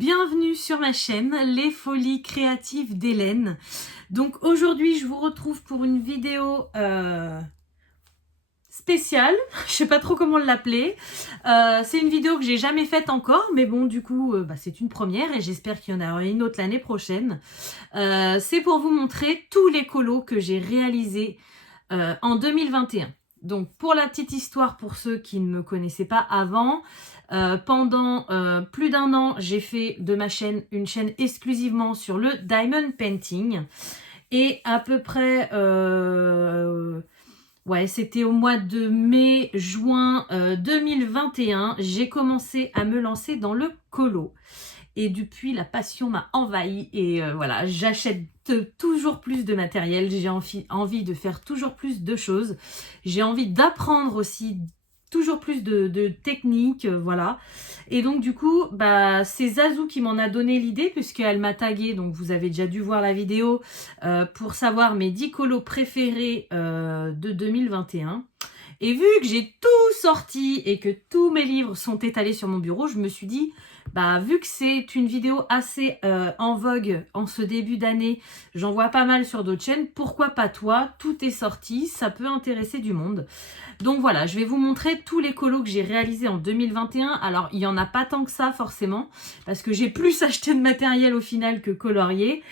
bienvenue sur ma chaîne Les Folies Créatives d'Hélène. Donc aujourd'hui je vous retrouve pour une vidéo spéciale, je sais pas trop comment l'appeler. C'est une vidéo que j'ai jamais faite encore, mais bon du coup c'est une première et j'espère qu'il y en aura une autre l'année prochaine. C'est pour vous montrer tous les colos que j'ai réalisés en 2021. Donc pour la petite histoire, pour ceux qui ne me connaissaient pas avant, pendant plus d'un an, j'ai fait de ma chaîne une chaîne exclusivement sur le diamond painting. Et à peu près, ouais, c'était au mois de mai-juin 2021, j'ai commencé à me lancer dans le colo. Et depuis, la passion m'a envahie et voilà, j'achète toujours plus de matériel, j'ai envie de faire toujours plus de choses, j'ai envie d'apprendre aussi toujours plus de techniques, voilà. Et donc du coup, c'est Zazou qui m'en a donné l'idée puisqu'elle m'a tagué, donc vous avez déjà dû voir la vidéo pour savoir mes 10 colos préférés de 2021. Et vu que j'ai tout sorti et que tous mes livres sont étalés sur mon bureau, je me suis dit, vu que c'est une vidéo assez en vogue en ce début d'année, j'en vois pas mal sur d'autres chaînes, pourquoi pas toi? Tout est sorti, ça peut intéresser du monde. Donc voilà, je vais vous montrer tous les colos que j'ai réalisés en 2021. Alors, il n'y en a pas tant que ça forcément, parce que j'ai plus acheté de matériel au final que colorier.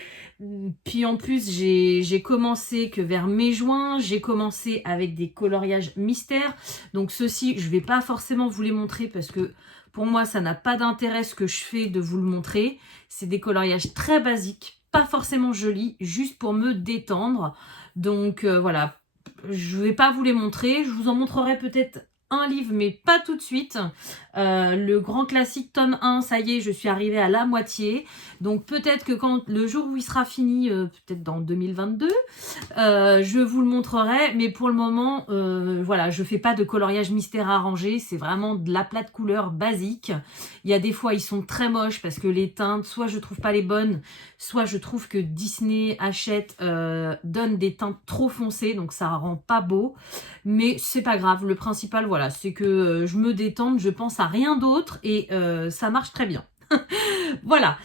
Puis en plus, j'ai commencé que vers mai-juin, j'ai commencé avec des coloriages mystères. Donc ceux-ci, je vais pas forcément vous les montrer parce que pour moi, ça n'a pas d'intérêt ce que je fais de vous le montrer. C'est des coloriages très basiques, pas forcément jolis, juste pour me détendre. Donc voilà, je vais pas vous les montrer. Je vous en montrerai peut-être un livre, mais pas tout de suite. Le grand classique tome 1, ça y est, je suis arrivée à la moitié. Donc peut-être que quand le jour où il sera fini, peut-être dans 2022, je vous le montrerai. Mais pour le moment, voilà, je fais pas de coloriage mystère arrangé. C'est vraiment de l'aplat de couleurs basique. Il y a des fois, ils sont très moches parce que les teintes, soit je trouve pas les bonnes, soit je trouve que Disney Hachette donne des teintes trop foncées, donc ça rend pas beau. Mais c'est pas grave. Le principal, voilà, c'est que je me détende, je pense à rien d'autre et ça marche très bien. Voilà.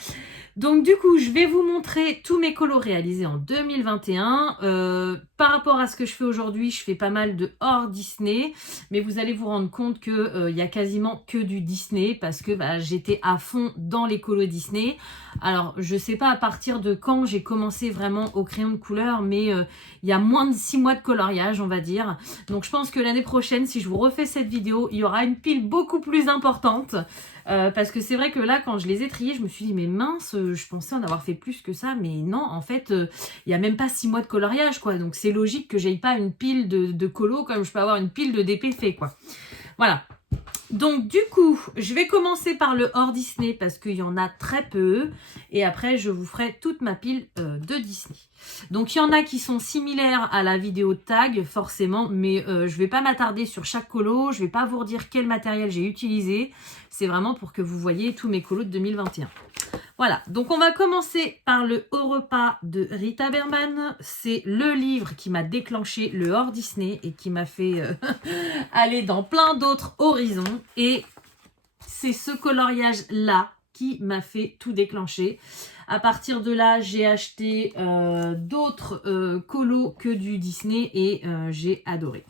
Donc du coup, je vais vous montrer tous mes colos réalisés en 2021. Par rapport à ce que je fais aujourd'hui, je fais pas mal de hors Disney, mais vous allez vous rendre compte que y a quasiment que du Disney parce que j'étais à fond dans les colos Disney. Alors, je sais pas à partir de quand j'ai commencé vraiment au crayon de couleur, mais il y a moins de 6 mois de coloriage, on va dire. Donc je pense que l'année prochaine, si je vous refais cette vidéo, il y aura une pile beaucoup plus importante. Parce que c'est vrai que là, quand je les ai triés, je me suis dit, mais mince, je pensais en avoir fait plus que ça. Mais non, en fait, il n'y a même pas 6 mois de coloriage, quoi. Donc c'est logique que j'aille pas une pile de colos comme je peux avoir une pile de DP quoi. Voilà. Donc du coup, je vais commencer par le hors Disney parce qu'il y en a très peu. Et après, je vous ferai toute ma pile de Disney. Donc il y en a qui sont similaires à la vidéo tag, forcément. Mais je vais pas m'attarder sur chaque colo. Je vais pas vous redire quel matériel j'ai utilisé. C'est vraiment pour que vous voyez tous mes colos de 2021. Voilà, donc on va commencer par le Au repas de Rita Berman. C'est le livre qui m'a déclenché le hors Disney et qui m'a fait aller dans plein d'autres horizons. Et c'est ce coloriage-là qui m'a fait tout déclencher. À partir de là, j'ai acheté d'autres colos que du Disney et j'ai adoré.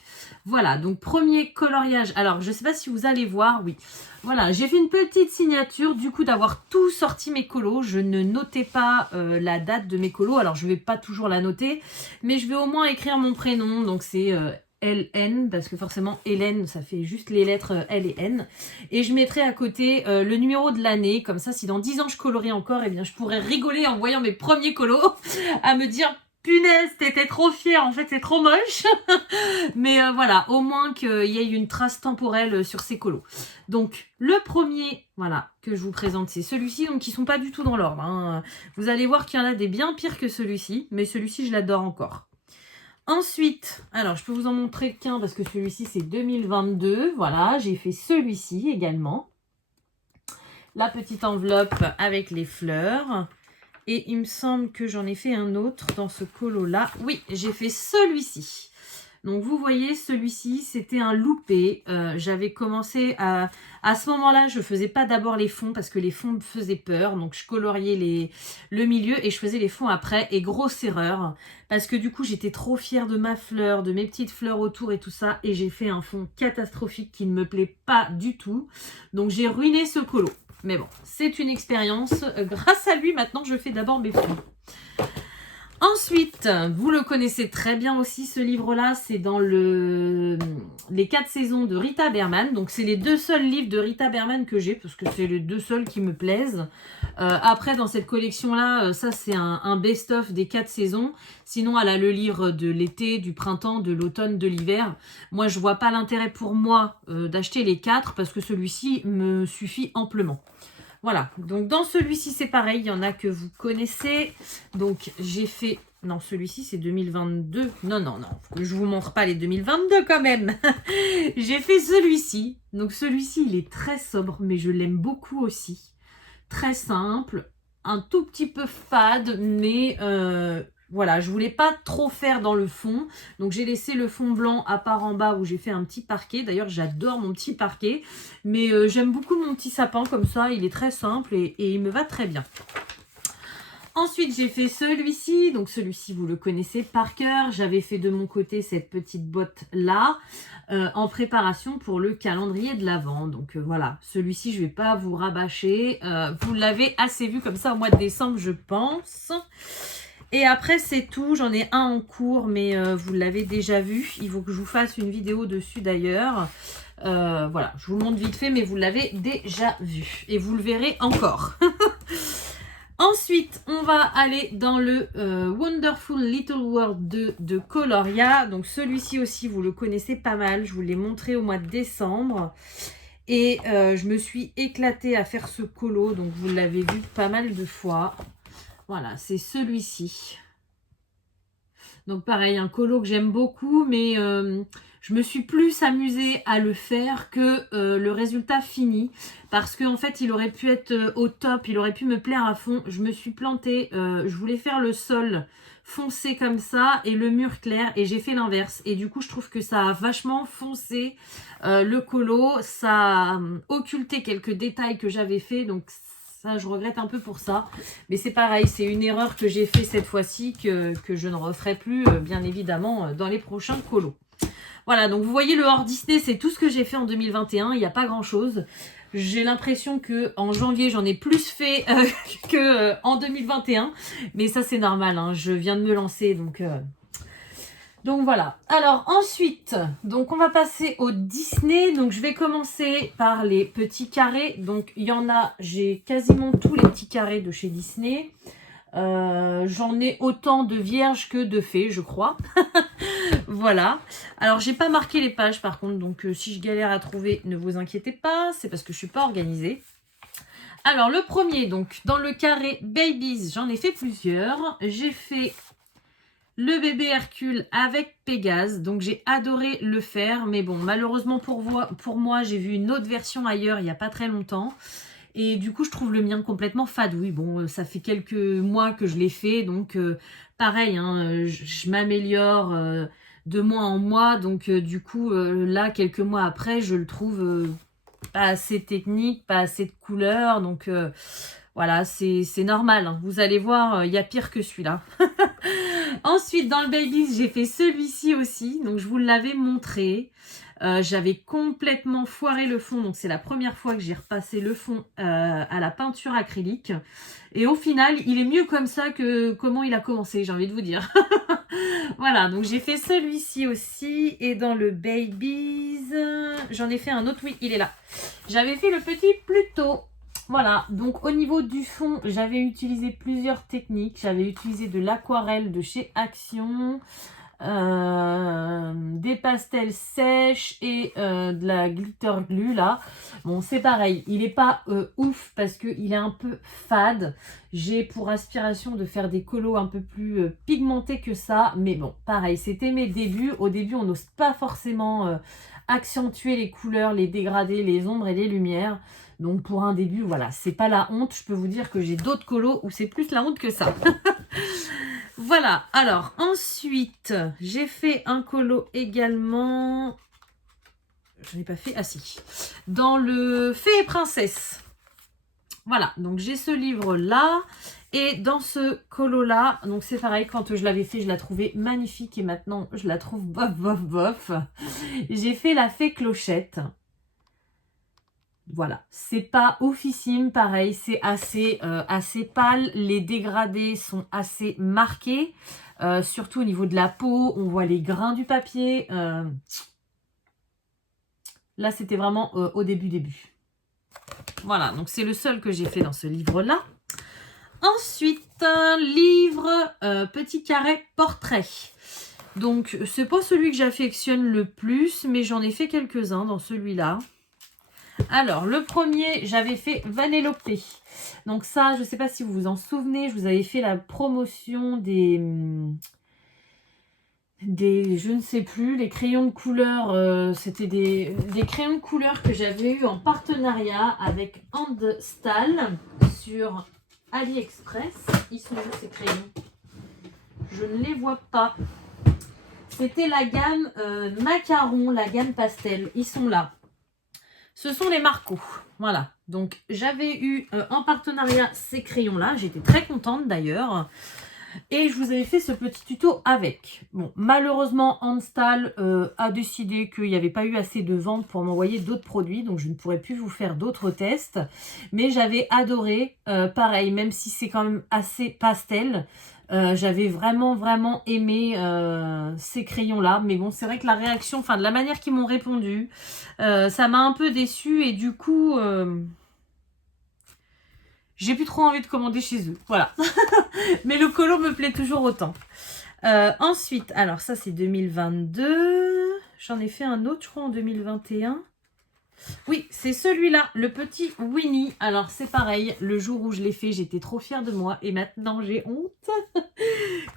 Voilà, donc premier coloriage. Alors, je ne sais pas si vous allez voir, oui. Voilà, j'ai fait une petite signature du coup d'avoir tout sorti mes colos. Je ne notais pas la date de mes colos. Alors, je ne vais pas toujours la noter, mais je vais au moins écrire mon prénom. Donc, c'est LN, parce que forcément Hélène, ça fait juste les lettres L et N. Et je mettrai à côté le numéro de l'année, comme ça si dans 10 ans je colorais encore, eh bien je pourrais rigoler en voyant mes premiers colos, à me dire punaise, t'étais trop fière, en fait c'est trop moche. Mais voilà, au moins qu'il y ait une trace temporelle sur ces colos. Donc le premier, voilà, que je vous présente, c'est celui-ci, donc ils sont pas du tout dans l'ordre, hein. Vous allez voir qu'il y en a des bien pires que celui-ci, mais celui-ci je l'adore encore. Ensuite, alors je peux vous en montrer qu'un parce que celui-ci c'est 2022. Voilà, j'ai fait celui-ci également. La petite enveloppe avec les fleurs. Et il me semble que j'en ai fait un autre dans ce colo-là. Oui, j'ai fait celui-ci. Donc vous voyez, celui-ci, c'était un loupé. J'avais commencé à ce moment-là, je faisais pas d'abord les fonds parce que les fonds me faisaient peur. Donc je coloriais le milieu et je faisais les fonds après. Et grosse erreur, parce que du coup, j'étais trop fière de ma fleur, de mes petites fleurs autour et tout ça. Et j'ai fait un fond catastrophique qui ne me plaît pas du tout. Donc j'ai ruiné ce colo. Mais bon, c'est une expérience. Grâce à lui, maintenant, je fais d'abord mes fonds. Ensuite, vous le connaissez très bien aussi, ce livre-là, c'est dans les 4 saisons de Rita Berman. Donc, c'est les 2 seuls livres de Rita Berman que j'ai, parce que c'est les 2 seuls qui me plaisent. Après, dans cette collection-là, ça, c'est un best-of des 4 saisons. Sinon, elle a le livre de l'été, du printemps, de l'automne, de l'hiver. Moi, je vois pas l'intérêt pour moi d'acheter les 4, parce que celui-ci me suffit amplement. Voilà, donc dans celui-ci, c'est pareil, il y en a que vous connaissez. Donc, j'ai fait... Non, celui-ci, c'est 2022. Non, je vous montre pas les 2022 quand même. J'ai fait celui-ci. Donc, celui-ci, il est très sobre, mais je l'aime beaucoup aussi. Très simple, un tout petit peu fade, mais... voilà, je voulais pas trop faire dans le fond. Donc, j'ai laissé le fond blanc à part en bas où j'ai fait un petit parquet. D'ailleurs, j'adore mon petit parquet. Mais j'aime beaucoup mon petit sapin comme ça. Il est très simple et il me va très bien. Ensuite, j'ai fait celui-ci. Donc, celui-ci, vous le connaissez par cœur. J'avais fait de mon côté cette petite boîte-là en préparation pour le calendrier de l'Avent. Donc, voilà. Celui-ci, je ne vais pas vous rabâcher. Vous l'avez assez vu comme ça au mois de décembre, je pense. Et après, c'est tout. J'en ai un en cours, mais vous l'avez déjà vu. Il faut que je vous fasse une vidéo dessus d'ailleurs. Voilà, je vous le montre vite fait, mais vous l'avez déjà vu. Et vous le verrez encore. Ensuite, on va aller dans le Wonderful Little World de Coloria. Donc, celui-ci aussi, vous le connaissez pas mal. Je vous l'ai montré au mois de décembre. Et je me suis éclatée à faire ce colo. Donc, vous l'avez vu pas mal de fois. Voilà, c'est celui-ci. Donc pareil, un colo que j'aime beaucoup, mais je me suis plus amusée à le faire que le résultat fini. Parce qu'en fait, il aurait pu être au top, il aurait pu me plaire à fond. Je me suis plantée, je voulais faire le sol foncé comme ça et le mur clair. Et j'ai fait l'inverse. Et du coup, je trouve que ça a vachement foncé le colo. Ça a occulté quelques détails que j'avais fait. Donc ça, je regrette un peu pour ça. Mais c'est pareil, c'est une erreur que j'ai fait cette fois-ci que je ne referai plus, bien évidemment, dans les prochains colos. Voilà, donc vous voyez, le hors Disney, c'est tout ce que j'ai fait en 2021. Il n'y a pas grand-chose. J'ai l'impression qu'en janvier, j'en ai plus fait qu'en 2021. Mais ça, c'est normal, hein. Je viens de me lancer, donc voilà. Alors ensuite, donc on va passer au Disney. Donc je vais commencer par les petits carrés. Donc il y en a, j'ai quasiment tous les petits carrés de chez Disney. J'en ai autant de vierges que de fées, je crois. Voilà. Alors j'ai pas marqué les pages par contre, donc si je galère à trouver, ne vous inquiétez pas, c'est parce que je suis pas organisée. Alors le premier, donc dans le carré Babies, j'en ai fait plusieurs. J'ai fait le bébé Hercule avec Pégase, donc j'ai adoré le faire, mais bon, malheureusement pour moi, j'ai vu une autre version ailleurs il n'y a pas très longtemps, et du coup je trouve le mien complètement fade. Oui, bon, ça fait quelques mois que je l'ai fait, donc pareil, hein, je m'améliore de mois en mois, donc du coup, là, quelques mois après, je le trouve pas assez technique, pas assez de couleurs, donc voilà, c'est normal, hein. Vous allez voir, il y a pire que celui-là. Ensuite, dans le Babies, j'ai fait celui-ci aussi. Donc, je vous l'avais montré. J'avais complètement foiré le fond. Donc, c'est la première fois que j'ai repassé le fond à la peinture acrylique. Et au final, il est mieux comme ça que comment il a commencé, j'ai envie de vous dire. Voilà, donc j'ai fait celui-ci aussi. Et dans le Babies, j'en ai fait un autre. Oui, il est là. J'avais fait le petit plus tôt. Voilà, donc au niveau du fond, j'avais utilisé plusieurs techniques. J'avais utilisé de l'aquarelle de chez Action, des pastels sèches et de la glitter glue là. Bon, c'est pareil, il n'est pas ouf parce qu'il est un peu fade. J'ai pour aspiration de faire des colos un peu plus pigmentés que ça. Mais bon, pareil, c'était mes débuts. Au début, on n'ose pas forcément accentuer les couleurs, les dégradés, les ombres et les lumières. Donc pour un début, voilà, c'est pas la honte. Je peux vous dire que j'ai d'autres colos où c'est plus la honte que ça. Voilà, alors ensuite, j'ai fait un colo également. Je n'ai pas fait, ah si, dans le Fée et Princesse. Voilà, donc j'ai ce livre-là. Et dans ce colo-là, donc c'est pareil, quand je l'avais fait, je la trouvais magnifique. Et maintenant, je la trouve bof, bof, bof. J'ai fait la Fée Clochette. Voilà, c'est pas oufissime, pareil, c'est assez, assez pâle. Les dégradés sont assez marqués. Surtout au niveau de la peau, on voit les grains du papier. Là, c'était vraiment au début. Voilà, donc c'est le seul que j'ai fait dans ce livre-là. Ensuite, un livre petit carré portrait. Donc, c'est pas celui que j'affectionne le plus, mais j'en ai fait quelques-uns dans celui-là. Alors, le premier, j'avais fait Vanellope. Donc ça, je ne sais pas si vous vous en souvenez, je vous avais fait la promotion des je ne sais plus, les crayons de couleur. C'était des crayons de couleur que j'avais eu en partenariat avec Handstall sur AliExpress. Ils sont où ces crayons? Je ne les vois pas. C'était la gamme macaron, la gamme pastel. Ils sont là. Ce sont les Marco. Voilà. Donc, j'avais eu en partenariat ces crayons-là. J'étais très contente d'ailleurs. Et je vous avais fait ce petit tuto avec. Bon, malheureusement, Handstall a décidé qu'il n'y avait pas eu assez de ventes pour m'envoyer d'autres produits. Donc, je ne pourrais plus vous faire d'autres tests. Mais j'avais adoré. Pareil, même si c'est quand même assez pastel. J'avais vraiment aimé ces crayons-là. Mais bon, c'est vrai que la réaction, enfin, de la manière qu'ils m'ont répondu, ça m'a un peu déçue. Et du coup... j'ai plus trop envie de commander chez eux. Voilà. Mais le colo me plaît toujours autant. Ensuite, alors ça c'est 2022. J'en ai fait un autre, je crois, en 2021. Oui, c'est celui-là, le petit Winnie. Alors c'est pareil, le jour où je l'ai fait, j'étais trop fière de moi. Et maintenant, j'ai honte.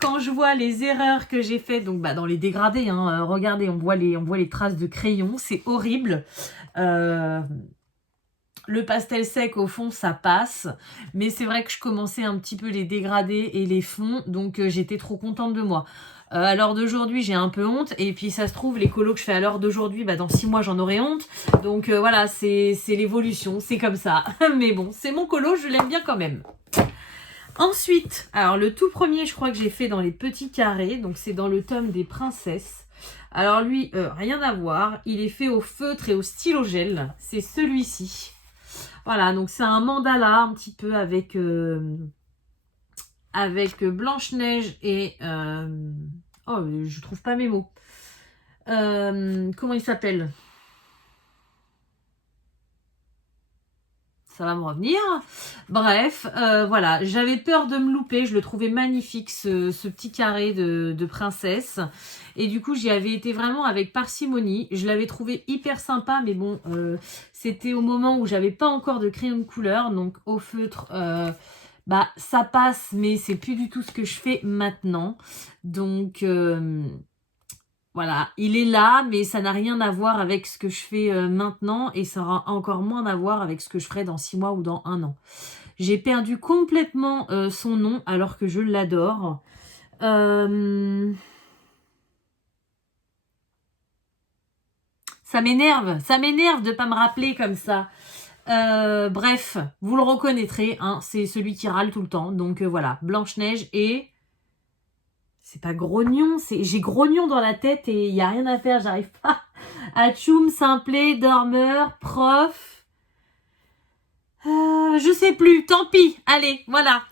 Quand je vois les erreurs que j'ai faites, donc dans les dégradés, hein, regardez, on voit les traces de crayon. C'est horrible. Le pastel sec, au fond, ça passe. Mais c'est vrai que je commençais un petit peu les dégradés et les fonds. Donc, j'étais trop contente de moi. À l'heure d'aujourd'hui, j'ai un peu honte. Et puis, ça se trouve, les colos que je fais à l'heure d'aujourd'hui, dans 6 mois, j'en aurai honte. Donc, voilà, c'est l'évolution. C'est comme ça. Mais bon, c'est mon colo, je l'aime bien quand même. Ensuite, alors, le tout premier, je crois que j'ai fait dans les petits carrés. Donc, c'est dans le tome des princesses. Alors, lui, rien à voir. Il est fait au feutre et au stylo gel. C'est celui-ci. Voilà, donc c'est un mandala un petit peu avec Blanche-Neige et... oh, je trouve pas mes mots. Comment il s'appelle? Ça va me revenir. Bref, voilà, j'avais peur de me louper. Je le trouvais magnifique, ce petit carré de princesse. Et du coup, j'y avais été vraiment avec parcimonie. Je l'avais trouvé hyper sympa, mais bon, c'était au moment où j'avais pas encore de crayon de couleur. Donc, au feutre, ça passe, mais c'est plus du tout ce que je fais maintenant. Donc... voilà, il est là, mais ça n'a rien à voir avec ce que je fais maintenant et ça aura encore moins à voir avec ce que je ferai dans 6 mois ou dans 1 an. J'ai perdu complètement son nom alors que je l'adore. Ça m'énerve de ne pas me rappeler comme ça. Bref, vous le reconnaîtrez, hein, c'est celui qui râle tout le temps. Donc voilà, Blanche-Neige et... C'est pas grognon, j'ai grognon dans la tête et il n'y a rien à faire, j'arrive pas. Atchoum, simplet, dormeur, prof. Je sais plus, tant pis. Allez, voilà.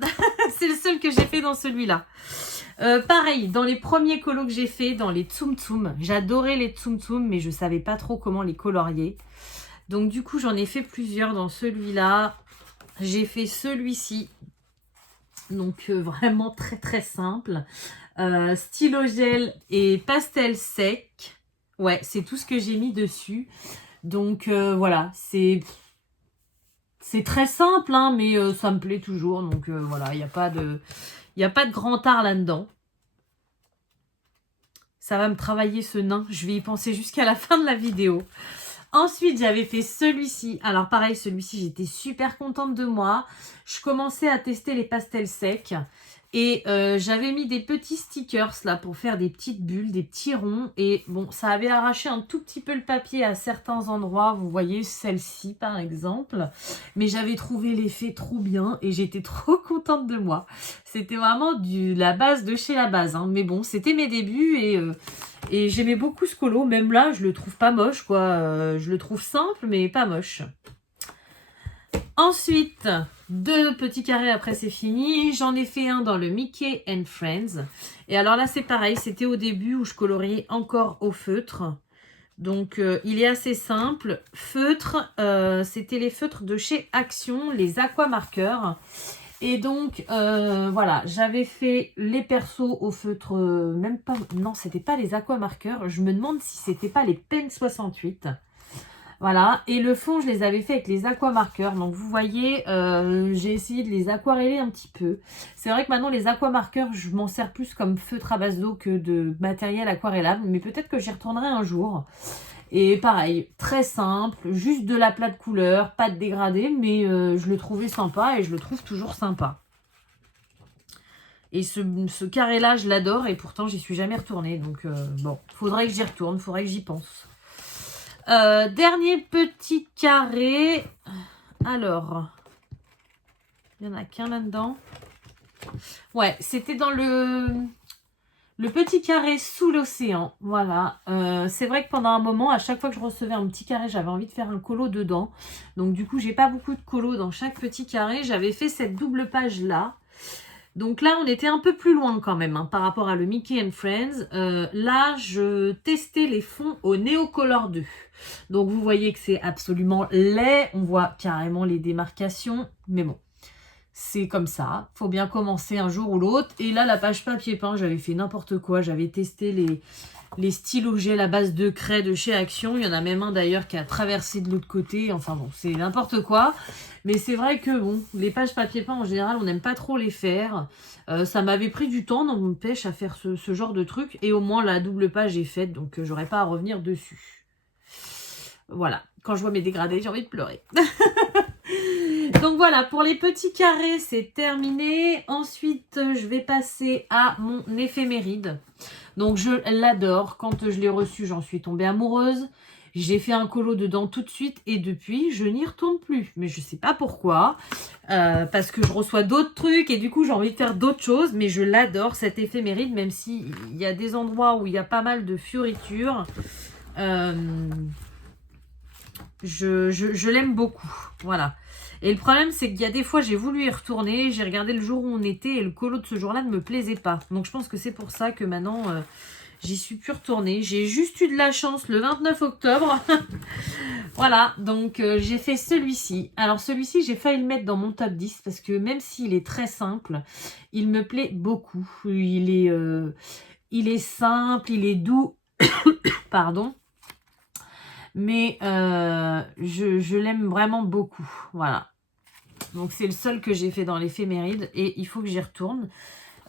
C'est le seul que j'ai fait dans celui-là. Pareil, dans les premiers colos que j'ai fait, dans les Tsum Tsum, j'adorais les Tsum Tsum, mais je savais pas trop comment les colorier. Donc du coup, j'en ai fait plusieurs dans celui-là. J'ai fait celui-ci. Donc vraiment très simple. Stylo gel et pastel sec. Ouais, c'est tout ce que j'ai mis dessus. Donc voilà, c'est très simple, hein, mais ça me plaît toujours. Donc voilà, il n'y a pas de grand art là-dedans. Ça va me travailler ce nain. Je vais y penser jusqu'à la fin de la vidéo. Ensuite, j'avais fait celui-ci. Alors pareil, celui-ci, j'étais super contente de moi. Je commençais à tester les pastels secs. Et j'avais mis des petits stickers là pour faire des petites bulles, des petits ronds. Et bon, ça avait arraché un tout petit peu le papier à certains endroits. Vous voyez celle-ci par exemple. Mais j'avais trouvé l'effet trop bien et j'étais trop contente de moi. C'était vraiment la base de chez la base. Hein. Mais bon, c'était mes débuts et j'aimais beaucoup ce colo. Même là, je le trouve pas moche quoi. Je le trouve simple mais pas moche. Ensuite, 2 petits carrés après c'est fini. J'en ai fait un dans le Mickey and Friends. Et alors là c'est pareil, c'était au début où je coloriais encore au feutre. Donc il est assez simple. Feutre, c'était les feutres de chez Action, les aqua marqueurs. Et donc voilà, j'avais fait les persos au feutre, même pas, non c'était pas les aqua marqueurs. Je me demande si c'était pas les Pen 68. Voilà, et le fond, je les avais fait avec les aquamarqueurs. Donc, vous voyez, j'ai essayé de les aquareller un petit peu. C'est vrai que maintenant, les aquamarqueurs, je m'en sers plus comme feutre à base d'eau que de matériel aquarellable. Mais peut-être que j'y retournerai un jour. Et pareil, très simple, juste de l'aplat de couleur, pas de dégradé. Mais je le trouvais sympa et je le trouve toujours sympa. Et ce carré-là, je l'adore et pourtant, j'y suis jamais retournée. Donc, bon, faudrait que j'y retourne, faudrait que j'y pense. Dernier petit carré. Alors, il n'y en a qu'un là-dedans. Ouais, c'était dans le petit carré sous l'océan. Voilà. C'est vrai que pendant un moment, à chaque fois que je recevais un petit carré, j'avais envie de faire un colo dedans. Donc du coup, j'ai pas beaucoup de colo dans chaque petit carré. J'avais fait cette double page-là. Donc là, on était un peu plus loin quand même hein, par rapport à le Mickey and Friends. Là, je testais les fonds au Neocolor 2. Donc vous voyez que c'est absolument laid. On voit carrément les démarcations. Mais bon, c'est comme ça. Faut bien commencer un jour ou l'autre. Et là, la page papier peint, j'avais fait n'importe quoi. J'avais testé les stylos gel à base de craie de chez Action. Il y en a même un d'ailleurs qui a traversé de l'autre côté. Enfin bon, c'est n'importe quoi. Mais c'est vrai que bon, les pages papier peint en général, on n'aime pas trop les faire. Ça m'avait pris du temps dans mon pêche à faire ce genre de truc. Et au moins la double page est faite, donc j'aurai pas à revenir dessus. Voilà, quand je vois mes dégradés, j'ai envie de pleurer. Donc voilà, pour les petits carrés, c'est terminé. Ensuite, je vais passer à mon éphéméride. Donc je l'adore. Quand je l'ai reçu, j'en suis tombée amoureuse. J'ai fait un colo dedans tout de suite et depuis, je n'y retourne plus. Mais je ne sais pas pourquoi. Parce que je reçois d'autres trucs et du coup, j'ai envie de faire d'autres choses. Mais je l'adore, cet éphéméride, même s'il y a des endroits où il y a pas mal de fioritures. Je l'aime beaucoup. Voilà. Et le problème, c'est qu'il y a des fois, j'ai voulu y retourner. J'ai regardé le jour où on était et le colo de ce jour-là ne me plaisait pas. Donc, je pense que c'est pour ça que maintenant... j'y suis plus retournée. J'ai juste eu de la chance le 29 octobre. Voilà, donc j'ai fait celui-ci. Alors celui-ci, j'ai failli le mettre dans mon top 10 parce que même s'il est très simple, il me plaît beaucoup. Il est simple, il est doux. Pardon. Mais je l'aime vraiment beaucoup. Voilà. Donc c'est le seul que j'ai fait dans l'éphéméride et il faut que j'y retourne.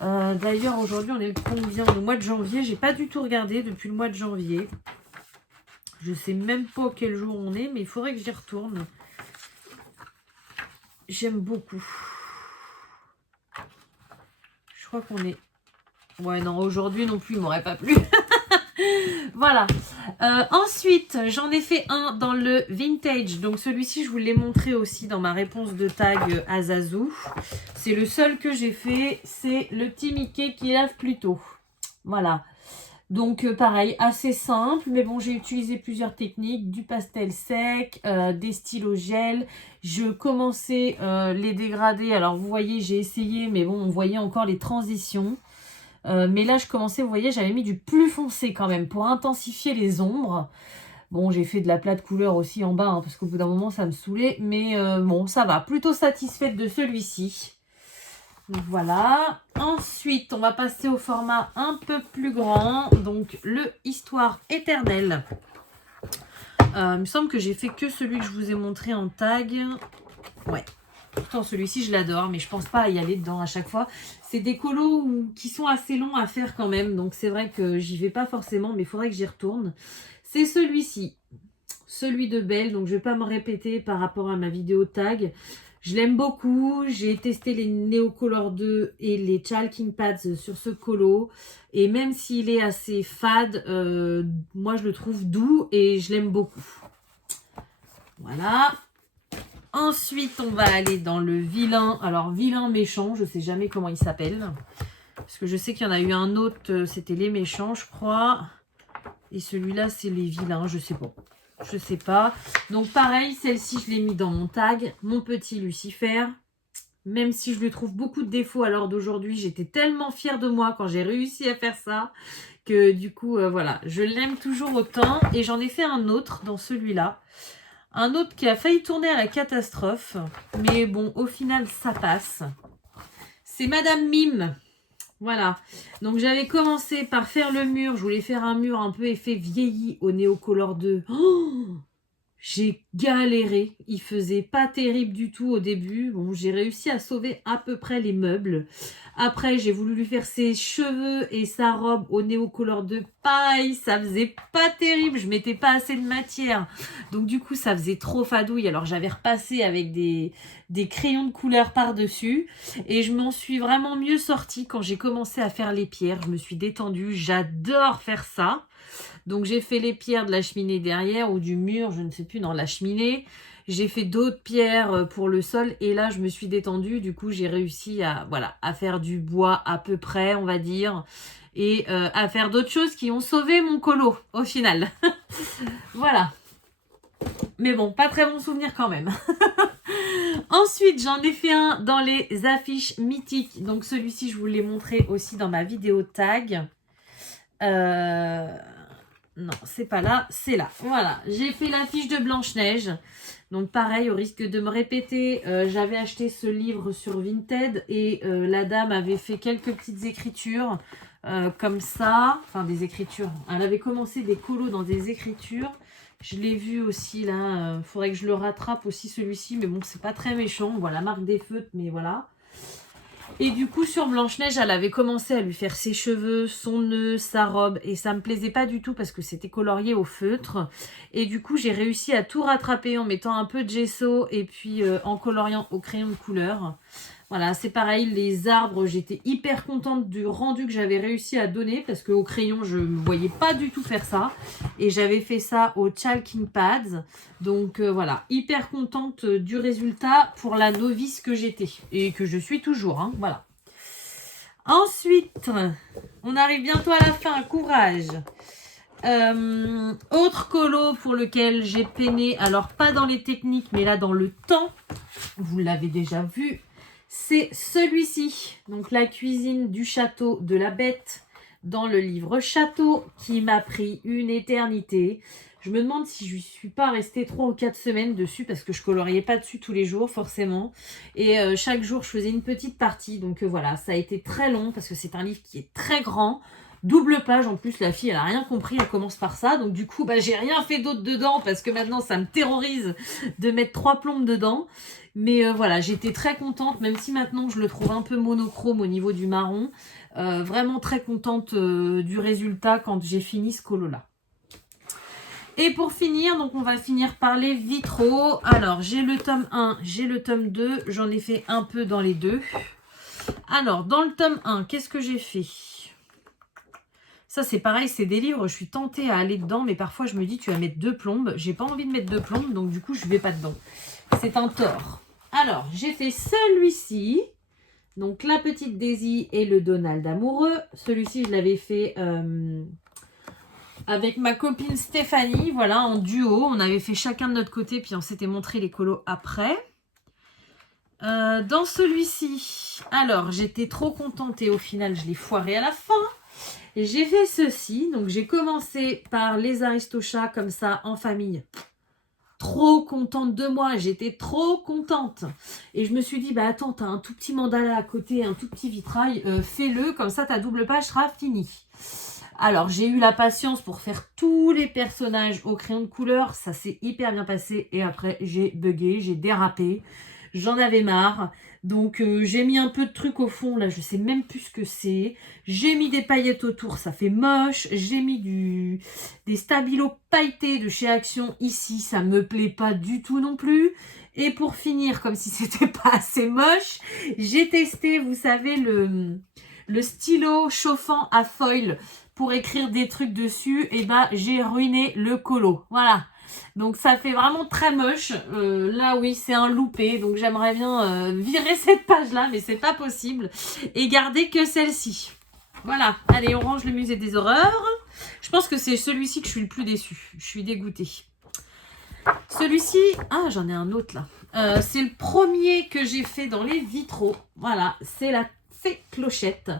D'ailleurs, aujourd'hui, on est le combien? Le mois de janvier. J'ai pas du tout regardé depuis le mois de janvier. Je sais même pas quel jour on est, mais il faudrait que j'y retourne. J'aime beaucoup. Je crois qu'on est... Ouais, non, aujourd'hui non plus, il m'aurait pas plu. Voilà. Ensuite, j'en ai fait un dans le vintage. Donc celui-ci, je vous l'ai montré aussi dans ma réponse de tag à Zazou. C'est le seul que j'ai fait. C'est le petit Mickey qui lave plus tôt. Voilà. Donc pareil, assez simple. Mais bon, j'ai utilisé plusieurs techniques. Du pastel sec, des stylos gel. Je commençais les dégradés. Alors vous voyez, j'ai essayé. Mais bon, on voyait encore les transitions. Mais là, je commençais, vous voyez, j'avais mis du plus foncé quand même pour intensifier les ombres. Bon, j'ai fait de la plate couleur aussi en bas, hein, parce qu'au bout d'un moment, ça me saoulait. Mais bon, ça va. Plutôt satisfaite de celui-ci. Voilà. Ensuite, on va passer au format un peu plus grand. Donc, le Histoire éternelle. Il me semble que j'ai fait que celui que je vous ai montré en tag. Ouais. Pourtant, celui-ci, je l'adore, mais je pense pas à y aller dedans à chaque fois. C'est des colos qui sont assez longs à faire quand même. Donc, c'est vrai que j'y vais pas forcément, mais il faudrait que j'y retourne. C'est celui-ci. Celui de Belle. Donc, je vais pas me répéter par rapport à ma vidéo tag. Je l'aime beaucoup. J'ai testé les Neocolor 2 et les Chalking Pads sur ce colo. Et même s'il est assez fade, moi je le trouve doux et je l'aime beaucoup. Voilà. Ensuite, on va aller dans le vilain. Alors, vilain méchant, je ne sais jamais comment il s'appelle. Parce que je sais qu'il y en a eu un autre, c'était les méchants, je crois. Et celui-là, c'est les vilains, je sais pas. Je sais pas. Donc, pareil, celle-ci, je l'ai mis dans mon tag. Mon petit Lucifer. Même si je lui trouve beaucoup de défauts à l'heure d'aujourd'hui, j'étais tellement fière de moi quand j'ai réussi à faire ça. Que du coup, voilà, je l'aime toujours autant. Et j'en ai fait un autre dans celui-là. Un autre qui a failli tourner à la catastrophe. Mais bon, au final, ça passe. C'est Madame Mime. Voilà. Donc, j'avais commencé par faire le mur. Je voulais faire un mur un peu effet vieilli au Neocolor 2. Oh, j'ai galéré. Il faisait pas terrible du tout au début. Bon, j'ai réussi à sauver à peu près les meubles. Après, j'ai voulu lui faire ses cheveux et sa robe au Neocolor 2. Pareil, ça faisait pas terrible. Je mettais pas assez de matière. Donc, du coup, ça faisait trop fadouille. Alors, j'avais repassé avec des crayons de couleur par-dessus. Et je m'en suis vraiment mieux sortie quand j'ai commencé à faire les pierres. Je me suis détendue. J'adore faire ça. Donc, j'ai fait les pierres de la cheminée derrière ou du mur, je ne sais plus, dans la cheminée. J'ai fait d'autres pierres pour le sol et là, je me suis détendue. Du coup, j'ai réussi à, voilà, à faire du bois à peu près, on va dire, et à faire d'autres choses qui ont sauvé mon colo au final. Voilà. Mais bon, pas très bon souvenir quand même. Ensuite, j'en ai fait un dans les affiches mythiques. Donc, celui-ci, je vous l'ai montré aussi dans ma vidéo tag. Non, c'est pas là, c'est là. Voilà, j'ai fait l'affiche de Blanche-Neige. Donc pareil, au risque de me répéter, j'avais acheté ce livre sur Vinted et la dame avait fait quelques petites écritures comme ça. Enfin, des écritures. Elle avait commencé des colos dans des écritures. Je l'ai vu aussi là. Faudrait que je le rattrape aussi celui-ci. Mais bon, c'est pas très méchant. On voit la marque des feutres, mais voilà. Et du coup, sur Blanche-Neige, elle avait commencé à lui faire ses cheveux, son nœud, sa robe. Et ça me plaisait pas du tout parce que c'était colorié au feutre. Et du coup, j'ai réussi à tout rattraper en mettant un peu de gesso et puis en coloriant au crayon de couleur. Voilà, c'est pareil, les arbres, j'étais hyper contente du rendu que j'avais réussi à donner parce qu'au crayon, je ne voyais pas du tout faire ça. Et j'avais fait ça au Chalking Pads. Donc voilà, hyper contente du résultat pour la novice que j'étais et que je suis toujours. Hein, voilà. Ensuite, on arrive bientôt à la fin, courage. Autre colo pour lequel j'ai peiné, alors pas dans les techniques, mais là dans le temps, vous l'avez déjà vu. C'est celui-ci, donc la cuisine du château de la bête dans le livre Château qui m'a pris une éternité. Je me demande si je ne suis pas restée 3 ou 4 semaines dessus parce que je coloriais pas dessus tous les jours forcément. Et chaque jour je faisais une petite partie. Donc voilà, ça a été très long parce que c'est un livre qui est très grand. Double page en plus, la fille elle a rien compris, elle commence par ça. Donc du coup, j'ai rien fait d'autre dedans parce que maintenant ça me terrorise de mettre 3 plombes dedans. Mais voilà, j'étais très contente, même si maintenant je le trouve un peu monochrome au niveau du marron. Vraiment très contente du résultat quand j'ai fini ce colo-là. Et pour finir, donc on va finir par les vitraux. Alors, j'ai le tome 1, j'ai le tome 2. J'en ai fait un peu dans les deux. Alors, dans le tome 1, qu'est-ce que j'ai fait ? Ça, c'est pareil, c'est des livres, je suis tentée à aller dedans, mais parfois je me dis, tu vas mettre 2 plombes. J'ai pas envie de mettre 2 plombes, donc du coup, je vais pas dedans. C'est un tort. Alors, j'ai fait celui-ci. Donc, la petite Daisy et le Donald amoureux. Celui-ci, je l'avais fait avec ma copine Stéphanie. Voilà, en duo. On avait fait chacun de notre côté, puis on s'était montré les colos après. Dans celui-ci, alors, j'étais trop contente et au final, je l'ai foiré à la fin. Et j'ai fait ceci. Donc, j'ai commencé par les Aristochats comme ça, en famille. Trop contente de moi, j'étais trop contente. Et je me suis dit, attends, t'as un tout petit mandala à côté, un tout petit vitrail, fais-le, comme ça ta double page sera finie. Alors, j'ai eu la patience pour faire tous les personnages au crayon de couleur, ça s'est hyper bien passé. Et après, j'ai bugué, j'ai dérapé, j'en avais marre. Donc j'ai mis un peu de trucs au fond, là je sais même plus ce que c'est. J'ai mis des paillettes autour, ça fait moche. J'ai mis des stabilos pailletés de chez Action ici, ça me plaît pas du tout non plus. Et pour finir, comme si c'était pas assez moche, j'ai testé, vous savez, le stylo chauffant à foil pour écrire des trucs dessus. Et bah j'ai ruiné le colo, voilà. Donc ça fait vraiment très moche. Là oui c'est un loupé. Donc j'aimerais bien virer cette page là. Mais c'est pas possible. Et garder que celle-ci. Voilà. Allez on range le musée des horreurs. Je pense que c'est celui-ci que je suis le plus déçue. Je suis dégoûtée. Celui-ci. Ah j'en ai un autre là. C'est le premier que j'ai fait dans les vitraux. Voilà. C'est la fée Clochette.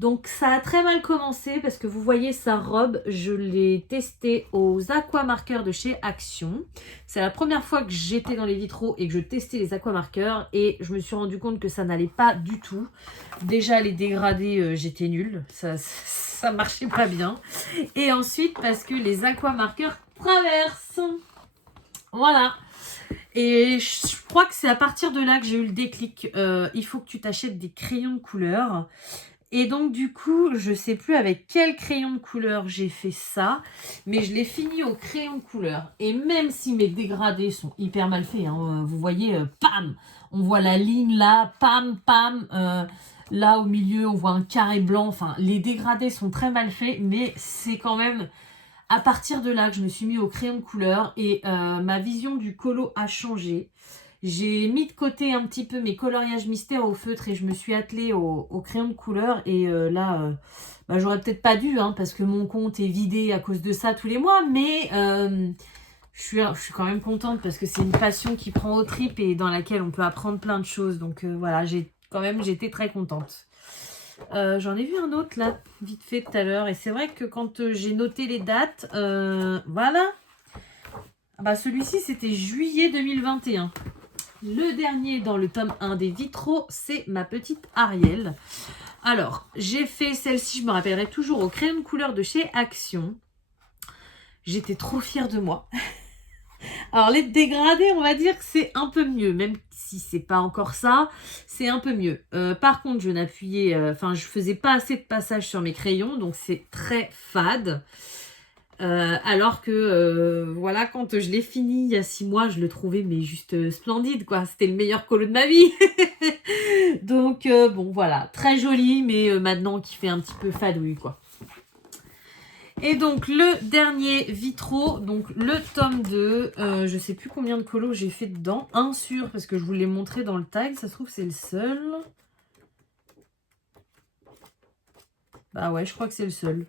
Donc ça a très mal commencé parce que vous voyez sa robe, je l'ai testée aux aquamarqueurs de chez Action. C'est la première fois que j'étais dans les vitraux et que je testais les aquamarqueurs et je me suis rendu compte que ça n'allait pas du tout. Déjà les dégradés, j'étais nulle, ça marchait pas bien. Et ensuite parce que les aquamarqueurs traversent. Voilà. Et je crois que c'est à partir de là que j'ai eu le déclic. Il faut que tu t'achètes des crayons de couleur. Et donc du coup, je sais plus avec quel crayon de couleur j'ai fait ça, mais je l'ai fini au crayon de couleur. Et même si mes dégradés sont hyper mal faits, hein, vous voyez, pam, on voit la ligne là, pam, pam, là au milieu on voit un carré blanc, enfin les dégradés sont très mal faits, mais c'est quand même à partir de là que je me suis mis au crayon de couleur et ma vision du colo a changé. J'ai mis de côté un petit peu mes coloriages mystères au feutre et je me suis attelée au crayon de couleur. Et là, bah, j'aurais peut-être pas dû, hein, parce que mon compte est vidé à cause de ça tous les mois. Mais je suis quand même contente parce que c'est une passion qui prend aux tripes et dans laquelle on peut apprendre plein de choses. Donc voilà, j'étais très contente. J'en ai vu un autre là, vite fait tout à l'heure. Et c'est vrai que quand j'ai noté les dates, voilà. Bah, celui-ci, c'était juillet 2021. Le dernier dans le tome 1 des vitraux, c'est ma petite Ariel. Alors, j'ai fait celle-ci, je me rappellerai toujours, au crayon de couleur de chez Action. J'étais trop fière de moi. Alors, les dégradés, on va dire que c'est un peu mieux, même si c'est pas encore ça, c'est un peu mieux. Par contre, je n'appuyais, je faisais pas assez de passages sur mes crayons, donc c'est très fade. Alors que voilà, quand je l'ai fini il y a 6 mois, je le trouvais mais juste splendide quoi, c'était le meilleur colo de ma vie. Donc bon voilà, très joli mais maintenant qui fait un petit peu fadouille quoi. Et donc le dernier vitraux, donc le tome 2, je sais plus combien de colos j'ai fait dedans, un sûr parce que je vous l'ai montré dans le tag, ça se trouve c'est le seul. Bah ouais, je crois que c'est le seul.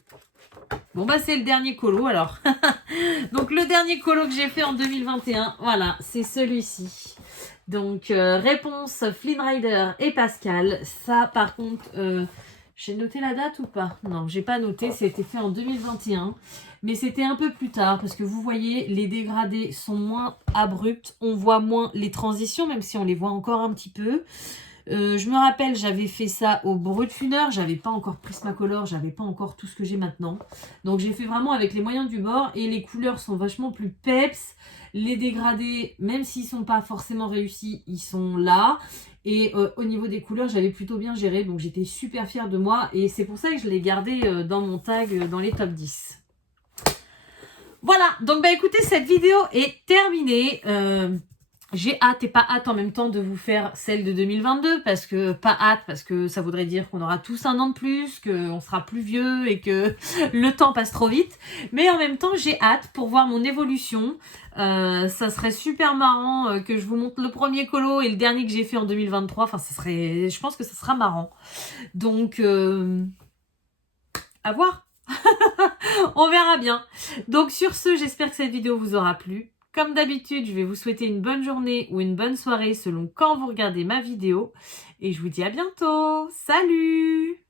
Bon bah c'est le dernier colo alors. Donc le dernier colo que j'ai fait en 2021, voilà, c'est celui-ci. Donc réponse Flynn Rider et Pascal. Ça par contre, j'ai noté la date ou pas? Non, j'ai pas noté, c'était fait en 2021. Mais c'était un peu plus tard parce que vous voyez, les dégradés sont moins abrupts. On voit moins les transitions, même si on les voit encore un petit peu. Je me rappelle, j'avais fait ça au Brutfunner, j'avais pas encore Prismacolor, j'avais pas encore tout ce que j'ai maintenant. Donc j'ai fait vraiment avec les moyens du bord et les couleurs sont vachement plus peps. Les dégradés, même s'ils sont pas forcément réussis, ils sont là. Et au niveau des couleurs, j'avais plutôt bien géré, donc j'étais super fière de moi. Et c'est pour ça que je l'ai gardé dans mon tag dans les top 10. Voilà, donc bah écoutez, cette vidéo est terminée. J'ai hâte et pas hâte en même temps de vous faire celle de 2022 parce que ça voudrait dire qu'on aura tous un an de plus, qu'on sera plus vieux et que le temps passe trop vite. Mais en même temps, j'ai hâte pour voir mon évolution. Ça serait super marrant que je vous montre le premier colo et le dernier que j'ai fait en 2023. Enfin, je pense que ça sera marrant. Donc, à voir. On verra bien. Donc sur ce, j'espère que cette vidéo vous aura plu. Comme d'habitude, je vais vous souhaiter une bonne journée ou une bonne soirée selon quand vous regardez ma vidéo. Et je vous dis à bientôt. Salut!